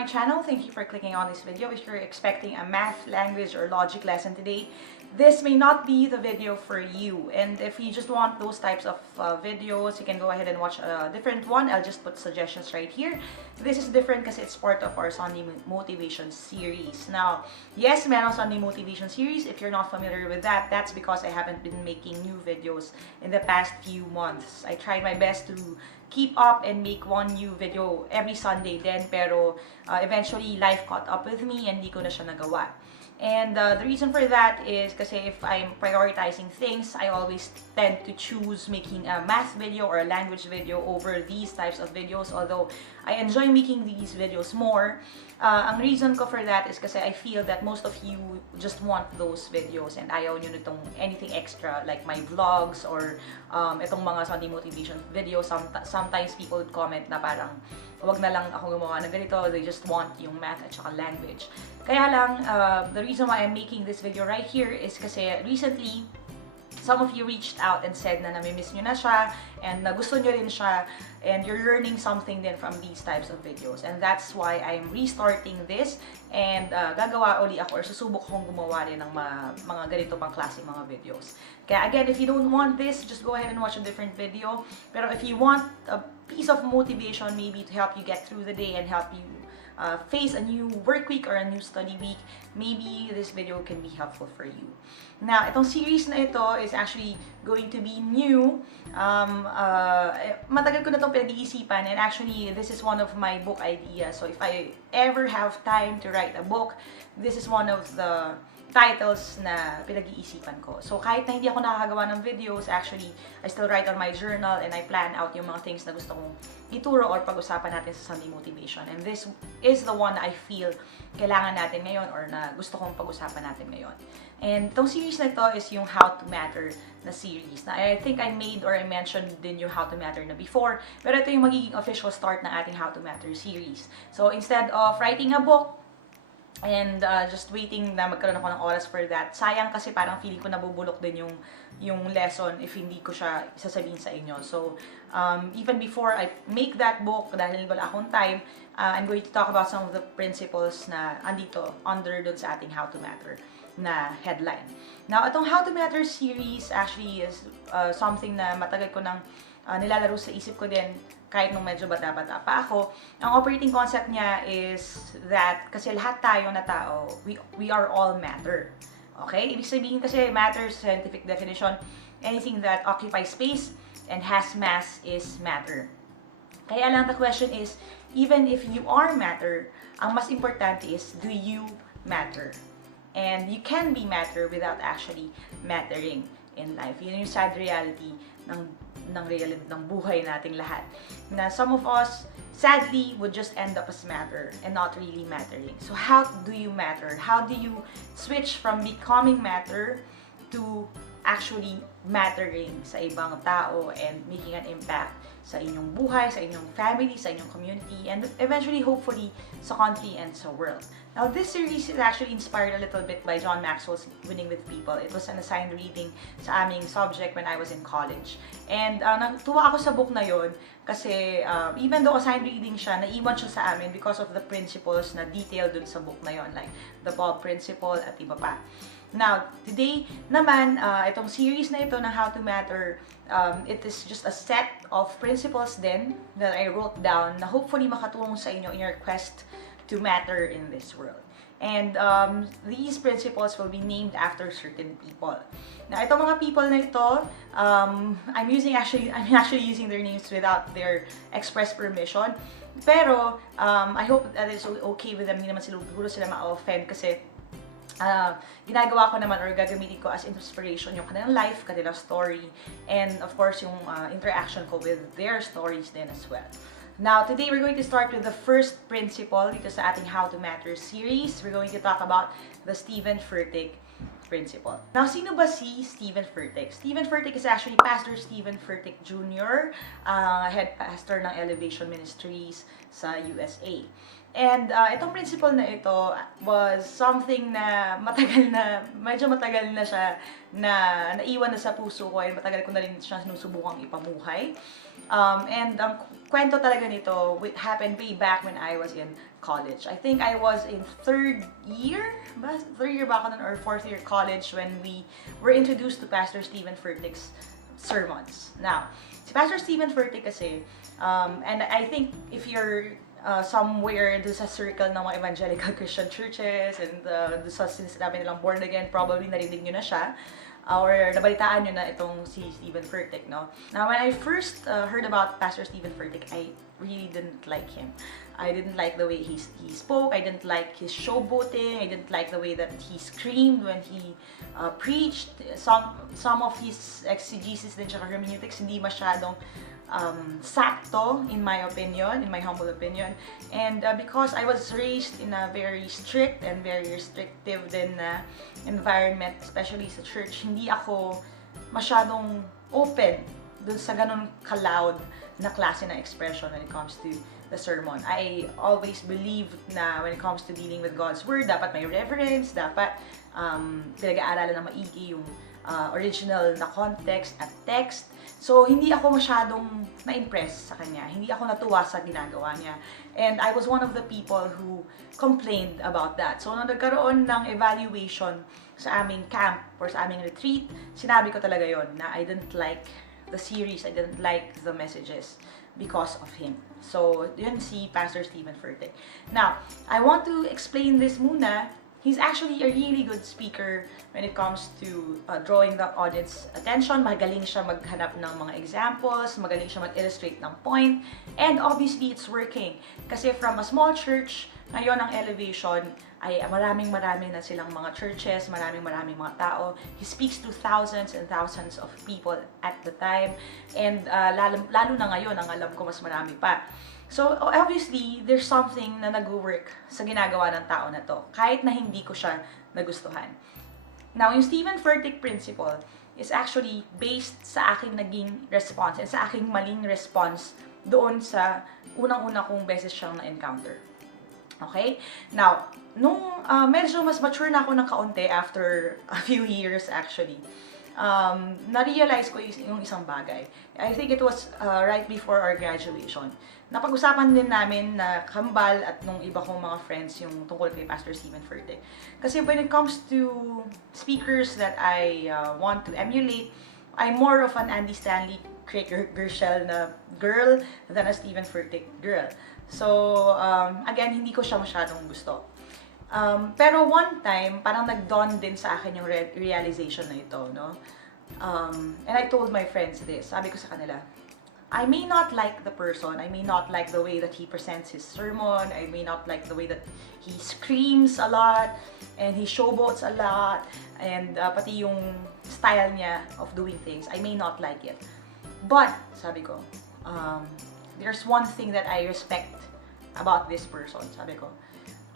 my channel. Thank you for clicking on this video. If you're expecting a math, language, or logic lesson today, this may not be the video for you. And if you just want those types of videos, you can go ahead and watch a different one. I'll just put suggestions right here. This is different because it's part of our Sunday Motivation series. Now, yes, meron Sunday Motivation series. If you're not familiar with that, that's because I haven't been making new videos in the past few months. I tried my best to keep up and make one new video every Sunday then, pero eventually life caught up with me and hindi ko na siya nagawa. And the reason for that is kasi if I'm prioritizing things, I always tend to choose making a math video or a language video over these types of videos. Although I enjoy making these videos more, ang reason ko for that is kasi I feel that most of you just want those videos and ayaw nyo nitong anything extra like my vlogs or itong mga Sunday motivation videos. Sometimes people would comment na parang wag na lang ako gumawa ng ganito, they just want yung math at saka language. Kaya lang, the reason why I'm making this video right here is kasi recently, some of you reached out and said na namimiss nyo na siya and na gusto nyo rin siya and you're learning something then from these types of videos. And that's why I'm restarting this and gagawa uli ako or susubok akong gumawa rin ng mga ganito pang klase mga videos. Kaya again, if you don't want this, just go ahead and watch a different video. Pero if you want a piece of motivation maybe to help you get through the day and help you face a new work week or a new study week, maybe this video can be helpful for you. Now, itong series na ito is actually going to be new. Matagal ko na itong pinag-iisipan and actually this is one of my book ideas. So if I ever have time to write a book, this is one of the titles na pinag-iisipan ko. So kahit na hindi ako nakakagawa ng videos, actually, I still write on my journal and I plan out yung mga things na gusto kong ituro or pag-usapan natin sa Sunday Motivation. And this is the one I feel kailangan natin ngayon or na gusto kong pag-usapan natin ngayon. And itong series na ito is yung How to Matter na series. Na I think I made or I mentioned din yung How to Matter na before, pero ito yung magiging official start ng ating How to Matter series. So instead of writing a book, and just waiting na magkaroon ako ng oras for that. Sayang kasi parang feeling ko nabubulok din yung lesson if hindi ko siya sasabihin sa inyo. So, even before I make that book, dahil wala akong time, I'm going to talk about some of the principles na andito, under dun sa ating How to Matter na headline. Now, itong How to Matter series actually is something na matagal ko nang nilalaro sa isip ko din kahit nung medyo bata-bata pa ako. Ang operating concept niya is that kasi lahat tayo na tao, we are all matter. Okay? Ibig sabihin kasi matter, scientific definition, anything that occupies space and has mass is matter. Kaya lang the question is, even if you are matter, ang mas importante is, do you matter? And you can be matter without actually mattering in life. Yun yung sad reality ng buhay nating lahat. Na some of us, sadly, would just end up as matter and not really mattering. So how do you matter? How do you switch from becoming matter to actually mattering sa ibang tao and making an impact sa inyong buhay, sa inyong family, sa inyong community, and eventually, hopefully, sa country and sa world. Now, this series is actually inspired a little bit by John Maxwell's Winning with People. It was an assigned reading sa aming subject when I was in college. And natuwa ako sa book na yon kasi even though assigned reading siya, naiwan siya sa amin because of the principles na detailed dun sa book na yon, like the Bob Principle at iba pa. Now, today naman, itong series na ito ng How to Matter, it is just a set of principles then that I wrote down na hopefully makatulong sa inyo in your quest to matter in this world. And these principles will be named after certain people. Now, itong mga people na ito, I'm actually using their names without their express permission. Pero, I hope that it's okay with them. Hindi naman siguro sila ma-offend kasi ginagawa ko naman or gagamitin ko as inspiration yung kanilang life, kanilang story, and of course yung interaction ko with their stories din as well. Now, today we're going to start with the first principle dito sa ating How to Matter series. We're going to talk about the Steven Furtick principle. Now, sino ba si Steven Furtick? Steven Furtick is actually Pastor Steven Furtick Jr., head pastor ng Elevation Ministries sa USA. And itong principle na ito was something na medyo matagal na siya na naiwan na sa puso ko and matagal ko na rin siya sinusubukang ipamuhay. And ang kwento talaga nito happened way back when I was in college. I think I was in third year ba ako nun, or fourth year college when we were introduced to Pastor Steven Furtick's sermons. Now, si Pastor Steven Furtick kasi, and I think if you're somewhere doon sa circle ng mga evangelical Christian churches and doon sa sinasabi nilang born again, probably narinig nyo na siya or nabalitaan nyo na itong si Steven Furtick, no? Now, when I first heard about Pastor Steven Furtick, I really didn't like him. I didn't like the way he spoke. I didn't like his showboating. I didn't like the way that he screamed when he preached. Some of his exegesis din siya hermeneutics hindi masyadong sakto, in my opinion, in my humble opinion. And because I was raised in a very strict and very restrictive din na environment, especially sa church, hindi ako masyadong open dun sa ganun ka-loud na klase na expression when it comes to the sermon. I always believed na when it comes to dealing with God's Word, dapat may reverence, dapat pinag-aaralan na maigi yung original na context at text. So, hindi ako masyadong na-impress sa kanya. Hindi ako natuwa sa ginagawa niya. And I was one of the people who complained about that. So, nung nagkaroon ng evaluation sa aming camp or sa aming retreat, sinabi ko talaga yon na I didn't like the series, I didn't like the messages because of him. So, yun si Pastor Steven Furtick. Now, I want to explain this muna. He's actually a really good speaker when it comes to drawing the audience attention. Magaling siya maghanap ng mga examples, magaling siya mag-illustrate ng point, and obviously it's working. Kasi from a small church, ngayon ang Elevation ay maraming na silang mga churches, maraming mga tao. He speaks to thousands and thousands of people at the time, and lalo na ngayon, ang alam ko mas marami pa. So, obviously, there's something na nag-work sa ginagawa ng tao na to, kahit na hindi ko siya nagustuhan. Now, yung Steven Furtick principle is actually based sa aking naging response and sa aking maling response doon sa unang-una kong beses siyang na-encounter. Okay? Now, nung medyo mas mature na ako ng kaunti after a few years actually, na-realize ko yung isang bagay. I think it was right before our graduation. Napag-usapan din namin na kambal at nung iba kong mga friends yung tungkol kay Pastor Steven Furtick. Kasi when it comes to speakers that I want to emulate, I'm more of an Andy Stanley, Craig Gershel na girl than a Steven Furtick girl. So, again, hindi ko siya masyadong gusto. Pero one time, parang nag-dawn din sa akin yung realization na ito, no? And I told my friends this. Sabi ko sa kanila, I may not like the person, I may not like the way that he presents his sermon, I may not like the way that he screams a lot, and he showboats a lot, and pati yung style niya of doing things, I may not like it. But, sabi ko, there's one thing that I respect about this person, sabi ko.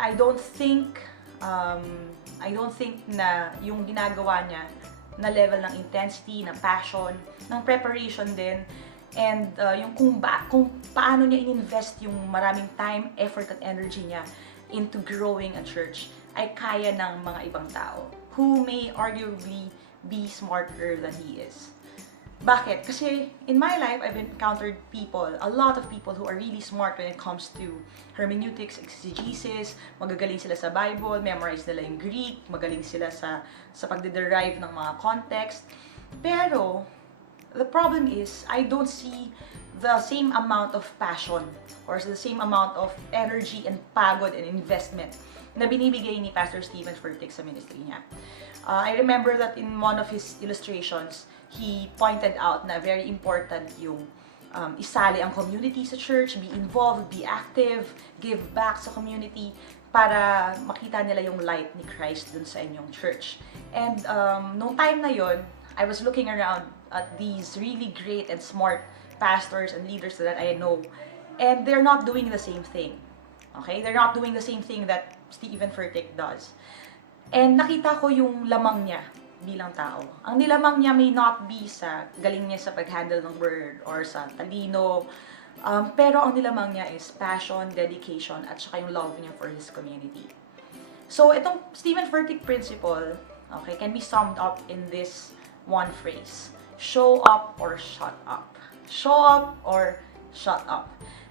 I don't think na yung ginagawa niya na level ng intensity, ng passion, ng preparation din, and yung kung paano niya in-invest yung maraming time, effort at energy niya into growing a church ay kaya ng mga ibang tao who may arguably be smarter than he is. Bakit? Kasi in my life, I've encountered people, a lot of people who are really smart when it comes to hermeneutics, exegesis, magagaling sila sa Bible, memorize nila yung Greek, magaling sila sa pagde-derive ng mga context. Pero, the problem is, I don't see the same amount of passion or the same amount of energy and pagod and investment na binibigay ni Pastor Steven Furtick sa ministry niya. I remember that in one of his illustrations, he pointed out na very important yung isali ang community sa church, be involved, be active, give back sa community para makita nila yung light ni Christ dun sa inyong church. And nung time na yon, I was looking around at these really great and smart pastors and leaders that I know, and they're not doing the same thing. Okay? They're not doing the same thing that Steven Furtick does. And nakita ko yung lamang niya bilang tao. Ang nilamang niya may not be sa galing niya sa pag-handle ng word or sa talino Pero ang nilamang niya is passion, dedication, at saka yung love niya for his community. So, itong Steven Furtick principle, okay, can be summed up in this one phrase. Show up or shut up. Show up or shut up.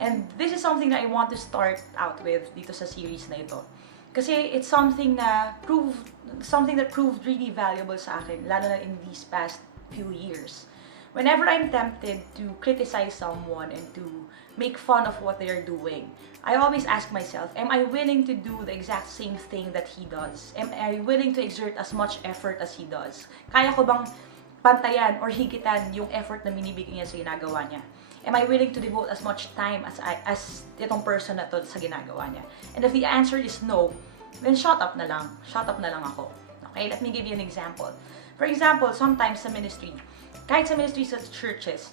And this is something that I want to start out with dito sa series na ito. Kasi it's something that proved really valuable sa akin, lalo na in these past few years. Whenever I'm tempted to criticize someone and to make fun of what they're doing, I always ask myself, am I willing to do the exact same thing that he does? Am I willing to exert as much effort as he does? Kaya ko bang pantayan or higitan yung effort na binibigay niya sa ginagawa niya? Am I willing to devote as much time as itong person na to sa ginagawa niya? And if the answer is no, then shut up na lang. Shut up na lang ako. Okay, let me give you an example. For example, sometimes sa ministry, kahit sa ministry sa churches,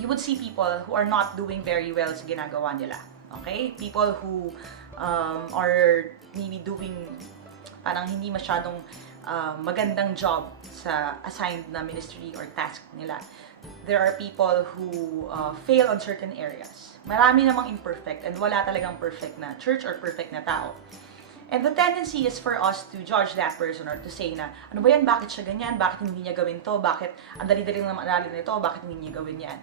you would see people who are not doing very well sa ginagawa nila. Okay? People who are maybe doing parang hindi masyadong magandang job sa assigned na ministry or task nila. There are people who fail on certain areas. Marami namang imperfect and wala talagang perfect na church or perfect na tao. And the tendency is for us to judge that person or to say na, ano ba yan, bakit siya ganyan, bakit hindi niya gawin to, bakit ang dali-dali naman aralin nito, bakit hindi niya gawin yan.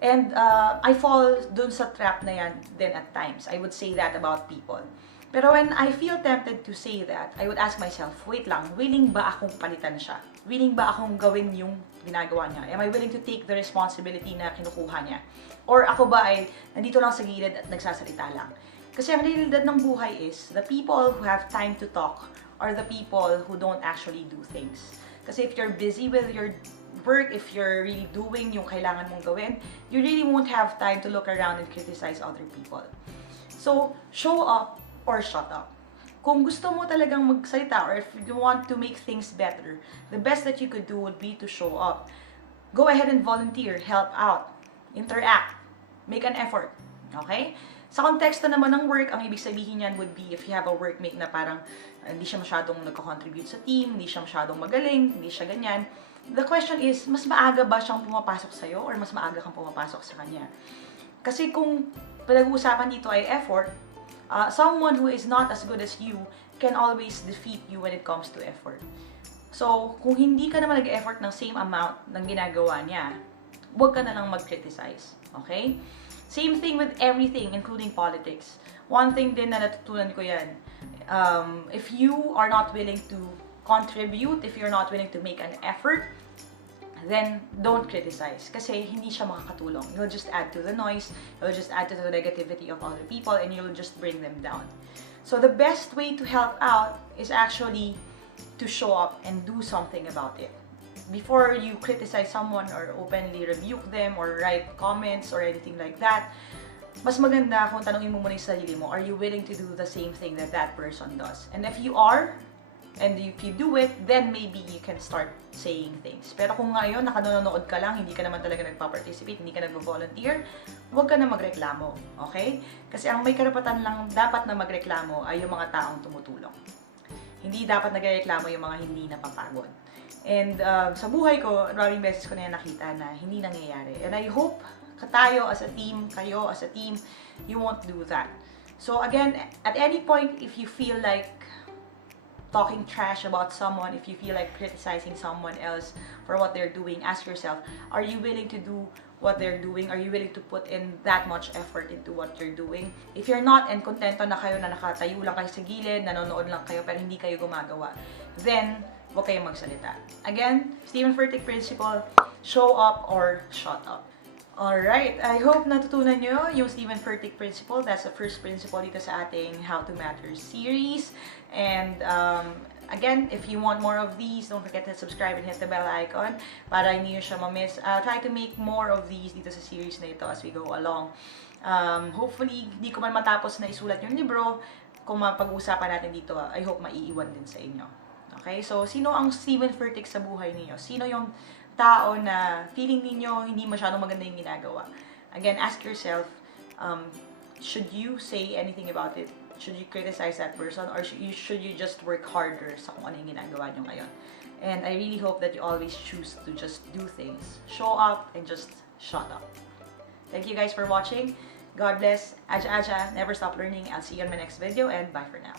And I fall dun sa trap na yan then at times. I would say that about people. Pero when I feel tempted to say that, I would ask myself, wait lang, willing ba akong palitan siya? Willing ba akong gawin yung ginagawa niya? Am I willing to take the responsibility na kinukuha niya? Or ako ba ay nandito lang sa gilid at nagsasalita lang? Kasi ang realidad ng buhay is, the people who have time to talk are the people who don't actually do things. Kasi if you're busy with your work, if you're really doing yung kailangan mong gawin, you really won't have time to look around and criticize other people. So, show up or shut up. Kung gusto mo talagang magsalita or if you want to make things better, the best that you could do would be to show up. Go ahead and volunteer, help out, interact, make an effort. Okay? Sa konteksto naman ng work, ang ibig sabihin niyan would be if you have a workmate na parang hindi siya masyadong nagko-contribute sa team, hindi siya masyadong magaling, hindi siya ganyan. The question is, mas maaga ba siyang pumapasok sa'yo or mas maaga kang pumapasok sa kanya? Kasi kung pinag-uusapan dito ay effort, someone who is not as good as you can always defeat you when it comes to effort. So, kung hindi ka naman nag-effort ng same amount ng ginagawa niya, huwag ka na lang mag-criticize. Okay? Same thing with everything, including politics. One thing din na natutunan ko yan, if you are not willing to contribute, if you're not willing to make an effort, then don't criticize. Kasi hindi siya makakatulong. You'll just add to the noise, you'll just add to the negativity of other people, and you'll just bring them down. So the best way to help out is actually to show up and do something about it. Before you criticize someone or openly rebuke them or write comments or anything like that, mas maganda kung tanungin mo muna yung sarili mo, are you willing to do the same thing that that person does? And if you are, and if you do it, then maybe you can start saying things. Pero kung ngayon, nakanonood ka lang, hindi ka naman talaga nagpa-participate, hindi ka nagvo-volunteer, huwag ka na magreklamo, okay? Kasi ang may karapatan lang dapat na magreklamo ay yung mga taong tumutulong. Hindi dapat nagreklamo yung mga hindi napapagod. And sa buhay ko, maraming beses ko na yan nakita na hindi nangyayari. And I hope tayo as a team, kayo as a team, you won't do that. So again, at any point, if you feel like talking trash about someone, if you feel like criticizing someone else for what they're doing, ask yourself, are you willing to do what they're doing? Are you willing to put in that much effort into what you're doing? If you're not and kontento na kayo na nakatayo lang kayo sa gilid, nanonood lang kayo pero hindi kayo gumagawa, then huwag kayong magsalita. Again, Steven Furtick principle, show up or shut up. Alright, I hope natutunan nyo yung Steven Furtick principle. That's the first principle dito sa ating How to Matter series. And again, if you want more of these, don't forget to subscribe and hit the bell icon para hindi nyo siya ma-miss. I'll try to make more of these dito sa series na ito as we go along. Hopefully, di ko man matapos na isulat yung libro. Kung mapag-uusapan natin dito, I hope maiiwan din sa inyo. Okay, so sino ang Steven Furtick sa buhay niyo? Sino yung tao na feeling niyo hindi masyadong maganda yung ginagawa? Again, ask yourself, should you say anything about it? Should you criticize that person? Or should you just work harder sa kung ano yung ginagawa niyo ngayon? And I really hope that you always choose to just do things. Show up and just shut up. Thank you guys for watching. God bless. Aja Aja, never stop learning. I'll see you in my next video and bye for now.